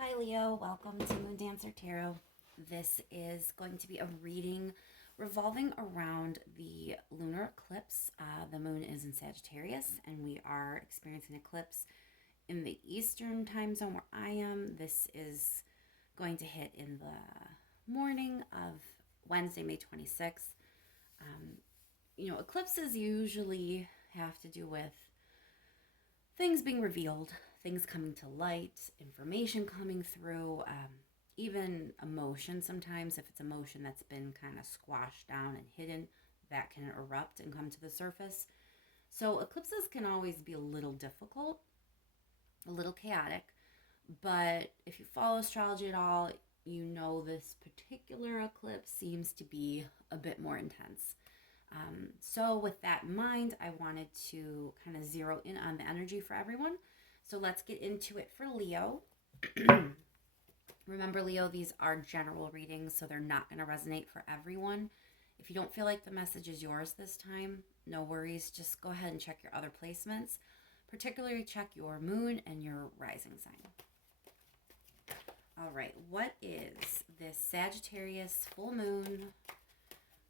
Hi Leo, welcome to Moon Dancer Tarot. This is going to be a reading revolving around the lunar eclipse. The moon is in Sagittarius and we are experiencing eclipse in the Eastern time zone where I am. This is going to hit in the morning of Wednesday, May 26th. Eclipses usually have to do with things being revealed, things coming to light, information coming through, even emotion sometimes. If it's emotion that's been kind of squashed down and hidden, that can erupt and come to the surface. So eclipses can always be a little difficult, a little chaotic, but if you follow astrology at all, you know this particular eclipse seems to be a bit more intense. So with that in mind, I wanted to kind of zero in on the energy for everyone. So let's get into it for Leo. Remember, Leo, these are general readings, so they're not going to resonate for everyone. If you don't feel like the message is yours this time, no worries. Just go ahead and check your other placements. Particularly check your moon and your rising sign. All right, what is this Sagittarius full moon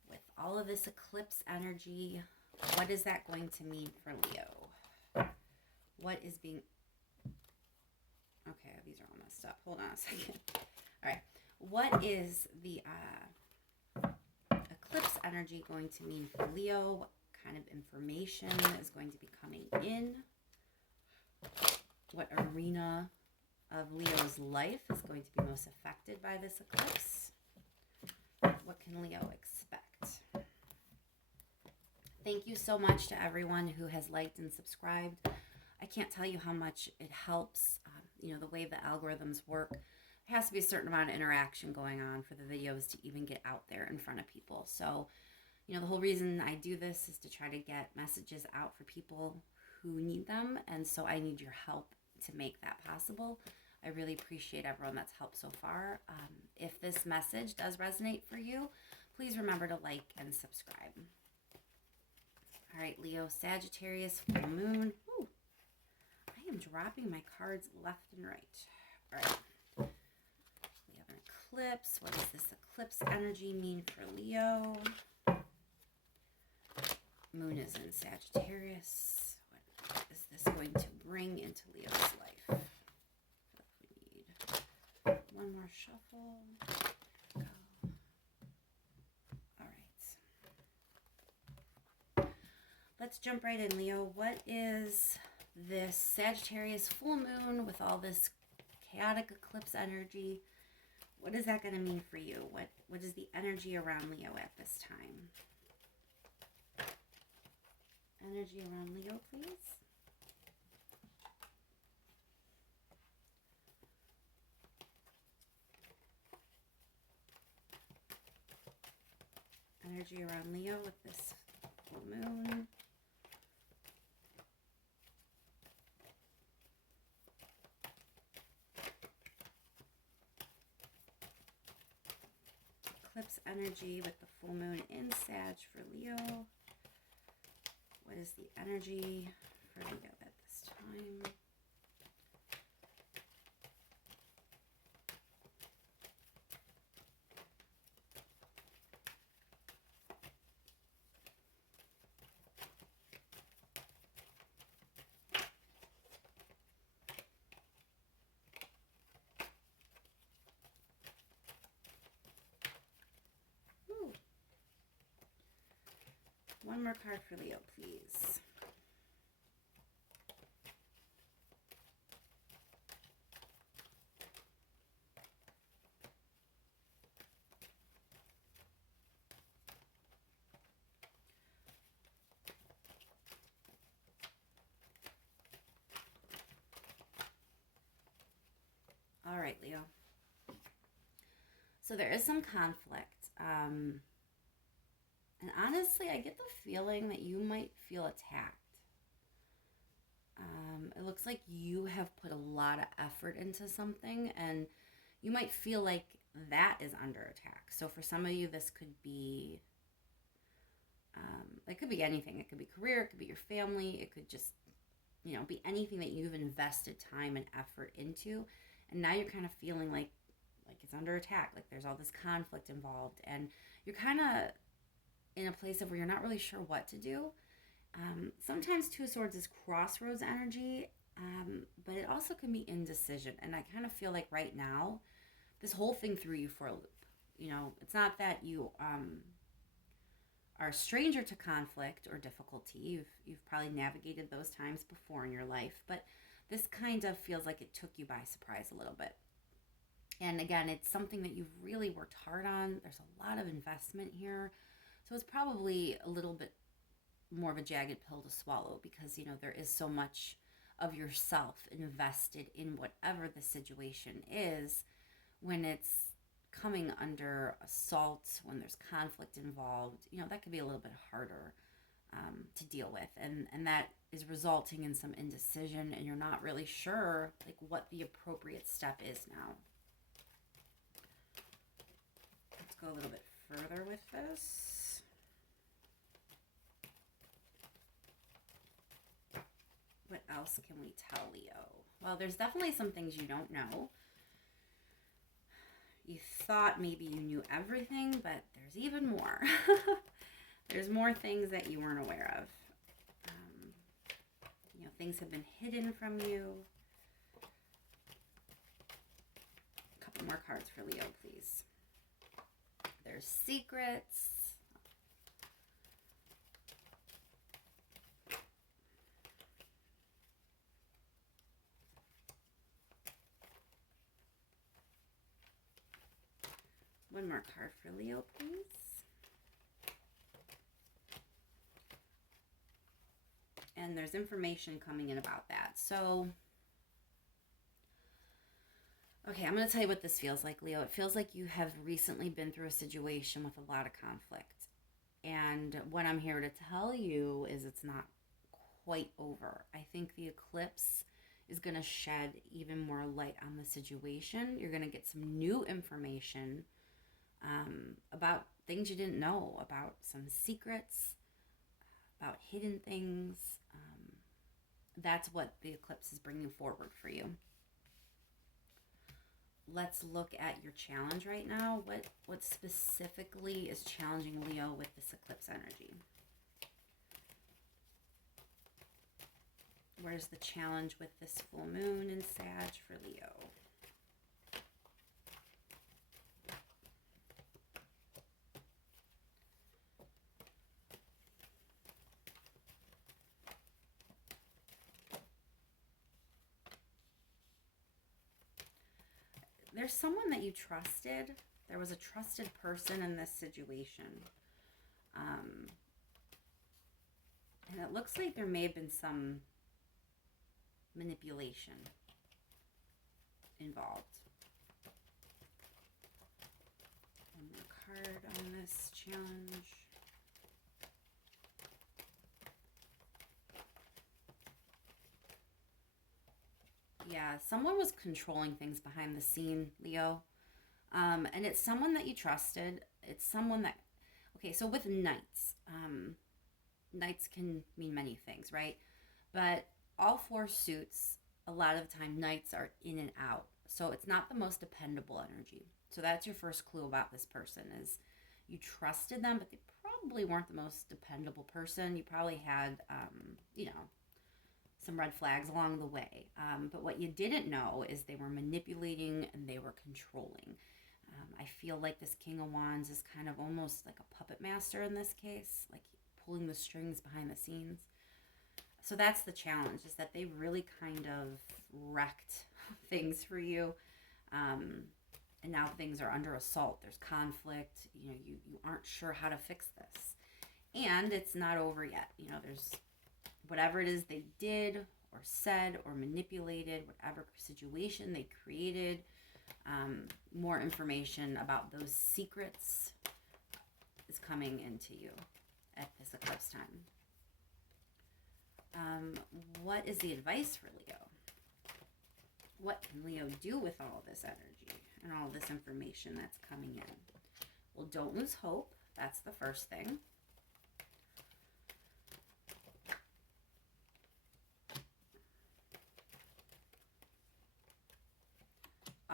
with all of this eclipse energy? What is that going to mean for Leo? What is being... Okay, these are all messed up. Hold on a second. All right. What is the eclipse energy going to mean for Leo? What kind of information is going to be coming in? What arena of Leo's life is going to be most affected by this eclipse? What can Leo expect? Thank you so much to everyone who has liked and subscribed. I can't tell you how much it helps. The way the algorithms work, there has to be a certain amount of interaction going on for the videos to even get out there in front of people. So, the whole reason I do this is to try to get messages out for people who need them. And so I need your help to make that possible. I really appreciate everyone that's helped so far. If this message does resonate for you, please remember to like and subscribe. All right, Leo, Sagittarius, full moon. Ooh, I am dropping my cards left and right. All right. We have an eclipse. What does this eclipse energy mean for Leo? Moon is in Sagittarius. What is this going to bring into Leo's life? We need one more shuffle. Go. All right. Let's jump right in, Leo. What is this Sagittarius full moon with all this chaotic eclipse energy? What is that going to mean for you? What is the energy around Leo at this time? Energy around Leo, please. Energy around Leo with this full moon. Eclipse energy with the full moon in Sag for Leo. What is the energy for Leo at this time? Ooh. One more card for Leo, please. All right, Leo. So there is some conflict. And honestly, I get the feeling that you might feel attacked. It looks like you have put a lot of effort into something and you might feel like that is under attack. So for some of you, this could be, it could be anything. It could be career, it could be your family, it could just, be anything that you've invested time and effort into. And now you're kind of feeling like it's under attack, like there's all this conflict involved, and you're kind of in a place of where you're not really sure what to do. Sometimes Two of Swords is crossroads energy, but it also can be indecision. And I kind of feel like right now, this whole thing threw you for a loop. You know, it's not that you are a stranger to conflict or difficulty. You've probably navigated those times before in your life, but this kind of feels like it took you by surprise a little bit. And again, it's something that you've really worked hard on. There's a lot of investment here. So it's probably a little bit more of a jagged pill to swallow because, you know, there is so much of yourself invested in whatever the situation is. When it's coming under assault, when there's conflict involved, you know, that could be a little bit harder to deal with. And that is resulting in some indecision, and you're not really sure like what the appropriate step is now. Let's go a little bit further with this. What else can we tell Leo? Well, there's definitely some things you don't know. You thought maybe you knew everything, but there's even more. There's more things that you weren't aware of. You know, things have been hidden from you. A couple more cards for Leo, please. There's secrets. One more card for Leo, please. And there's information coming in about that. So, okay, I'm going to tell you what this feels like, Leo. It feels like you have recently been through a situation with a lot of conflict. And what I'm here to tell you is it's not quite over. I think the eclipse is going to shed even more light on the situation. You're going to get some new information about things you didn't know, about some secrets, about hidden things. That's what the eclipse is bringing forward for you. Let's look at your challenge right now. What specifically is challenging Leo with this eclipse energy? Where's the challenge with this full moon in Sag for Leo? There's someone that you trusted. There was a trusted person in this situation. And it looks like there may have been some manipulation involved. One more card on this challenge. Yeah, someone was controlling things behind the scene, Leo. And it's someone that you trusted. It's someone that, okay, so with knights, knights can mean many things, right? But all four suits, a lot of the time, knights are in and out. So it's not the most dependable energy. So that's your first clue about this person is you trusted them, but they probably weren't the most dependable person. You probably had, you know, some red flags along the way. But what you didn't know is they were manipulating and they were controlling. I feel like this King of Wands is kind of almost like a puppet master in this case, like pulling the strings behind the scenes. So that's the challenge, is that they really kind of wrecked things for you. And now things are under assault. There's conflict. You know, you aren't sure how to fix this. And it's not over yet. You know, there's whatever it is they did or said or manipulated, whatever situation they created, more information about those secrets is coming into you at this eclipse time. What is the advice for Leo? What can Leo do with all this energy and all this information that's coming in? Well, don't lose hope. That's the first thing.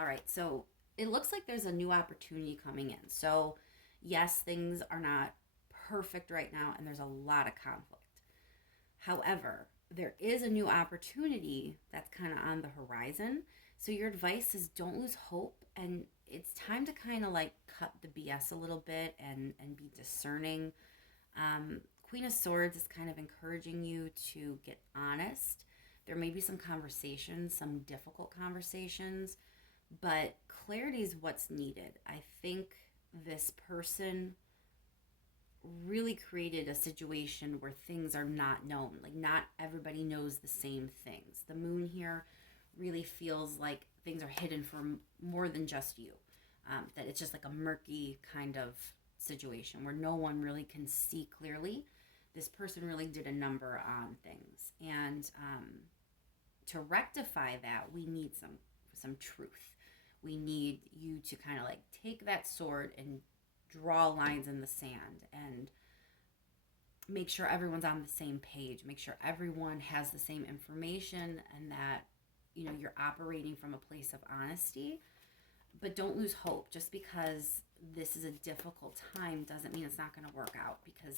All right, so it looks like there's a new opportunity coming in. So, yes, things are not perfect right now, and there's a lot of conflict. However, there is a new opportunity that's kind of on the horizon. So, your advice is don't lose hope, and it's time to kind of like cut the BS a little bit and be discerning. Queen of Swords is kind of encouraging you to get honest. There may be some conversations, some difficult conversations, but clarity is what's needed. I think this person really created a situation where things are not known. Like, not everybody knows the same things. The moon here really feels like things are hidden from more than just you. That it's just like a murky kind of situation where no one really can see clearly. This person really did a number on things. And to rectify that, we need some truth. We need you to kind of like take that sword and draw lines in the sand and make sure everyone's on the same page, make sure everyone has the same information, and that you're operating from a place of honesty. But don't lose hope. Just because this is a difficult time doesn't mean it's not going to work out, because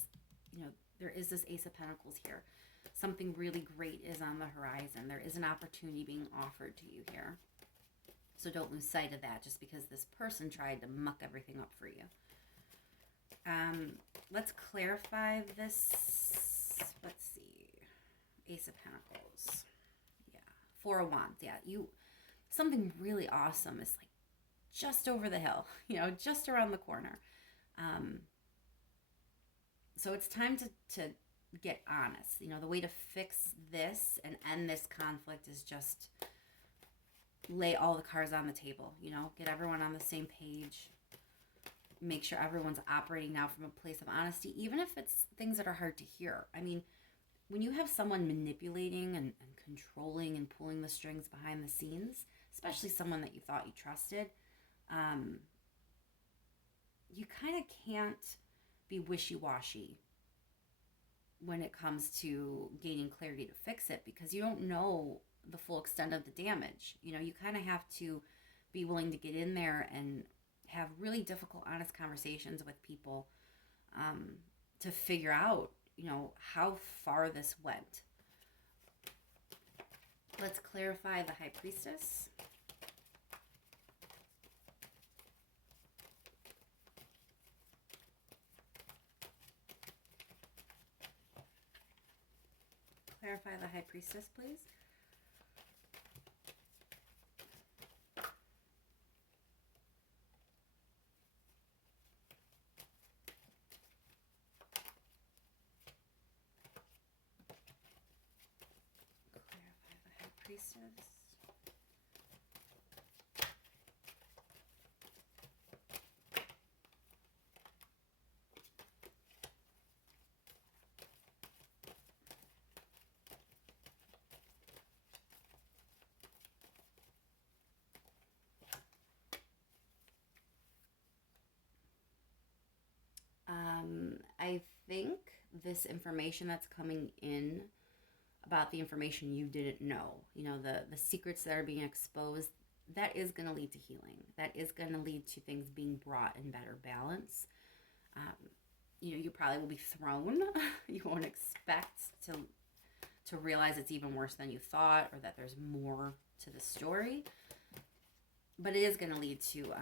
there is this Ace of Pentacles here. Something really great is on the horizon. There is an opportunity being offered to you here. So don't lose sight of that just because this person tried to muck everything up for you. Let's clarify this. Let's see. Ace of Pentacles. Yeah. Four of Wands. Yeah. Something really awesome is like just over the hill, just around the corner. So it's time to get honest. The way to fix this and end this conflict is just lay all the cards on the table, get everyone on the same page. Make sure everyone's operating now from a place of honesty, even if it's things that are hard to hear. I mean, when you have someone manipulating and controlling and pulling the strings behind the scenes, especially someone that you thought you trusted, you kind of can't be wishy-washy when it comes to gaining clarity to fix it, because you don't know the full extent of the damage. You kind of have to be willing to get in there and have really difficult, honest conversations with people to figure out, how far this went. Let's clarify the High Priestess. Clarify the High Priestess, please. Priestess. I think this information that's coming in about the information you didn't know, the secrets that are being exposed, that is going to lead to healing. That is going to lead to things being brought in better balance. You probably will be thrown. You won't expect to realize it's even worse than you thought, or that there's more to the story. But it is going to lead to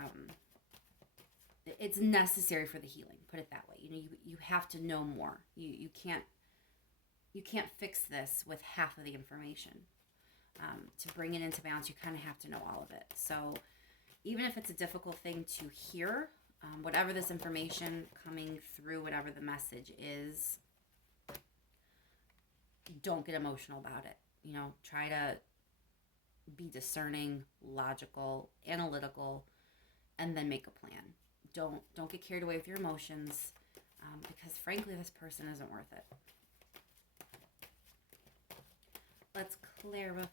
it's necessary for the healing, put it that way. You have to know more. You can't fix this with half of the information. To bring it into balance, you kind of have to know all of it. So even if it's a difficult thing to hear, whatever this information coming through, whatever the message is, don't get emotional about it. Try to be discerning, logical, analytical, and then make a plan. Don't get carried away with your emotions, because frankly, this person isn't worth it. Let's clarify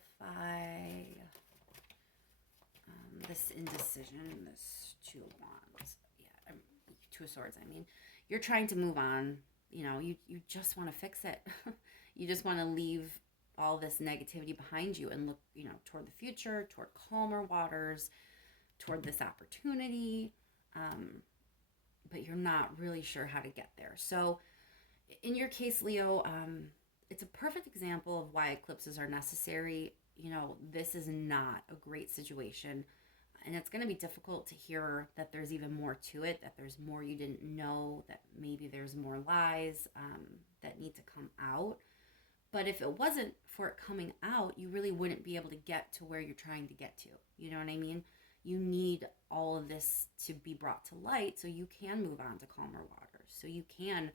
this indecision, this Two of Wands. Yeah, Two of Swords, I mean. You're trying to move on. You just want to fix it. You just want to leave all this negativity behind you and look, toward the future, toward calmer waters. toward this opportunity, but you're not really sure how to get there. So in your case, Leo, it's a perfect example of why eclipses are necessary. You know, this is not a great situation. And it's going to be difficult to hear that there's even more to it, that there's more you didn't know, that maybe there's more lies that need to come out. But if it wasn't for it coming out, you really wouldn't be able to get to where you're trying to get to. You know what I mean? You need all of this to be brought to light so you can move on to calmer waters, so you can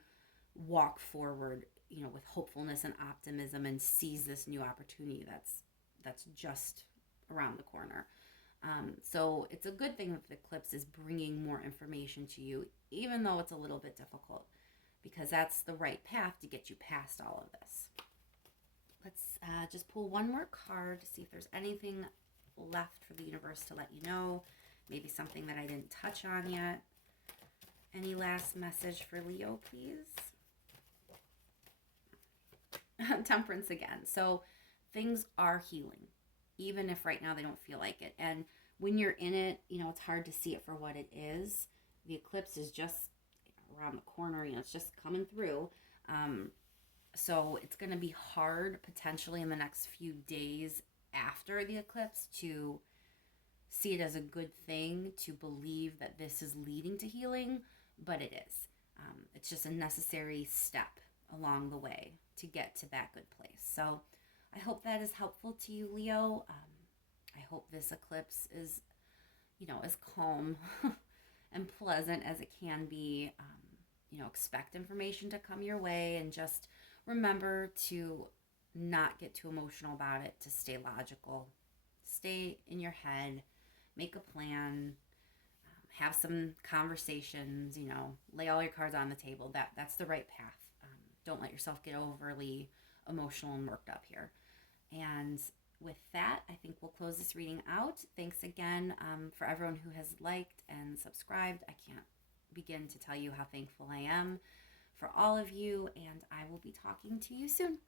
walk forward, you know, with hopefulness and optimism and seize this new opportunity that's just around the corner. So it's a good thing that the eclipse is bringing more information to you, even though it's a little bit difficult, because that's the right path to get you past all of this. Let's just pull one more card to see if there's anything left for the universe to let you know. Maybe something that I didn't touch on yet. Any last message for Leo, please? Temperance again. So things are healing, even if right now they don't feel like it. And when you're in it, you know, it's hard to see it for what it is. The eclipse is just around the corner, you know, it's just coming through. So it's going to be hard potentially in the next few days after the eclipse to see it as a good thing, to believe that this is leading to healing, but it is. It's just a necessary step along the way to get to that good place. So I hope that is helpful to you, Leo. I hope this eclipse is, you know, as calm and pleasant as it can be. You know, expect information to come your way, and just remember to not get too emotional about it, to stay logical, stay in your head, make a plan, have some conversations, you know, lay all your cards on the table. That's the right path. Don't let yourself get overly emotional and worked up here. And with that, I think we'll close this reading out. Thanks again for everyone who has liked and subscribed. I can't begin to tell you how thankful I am for all of you, and I will be talking to you soon.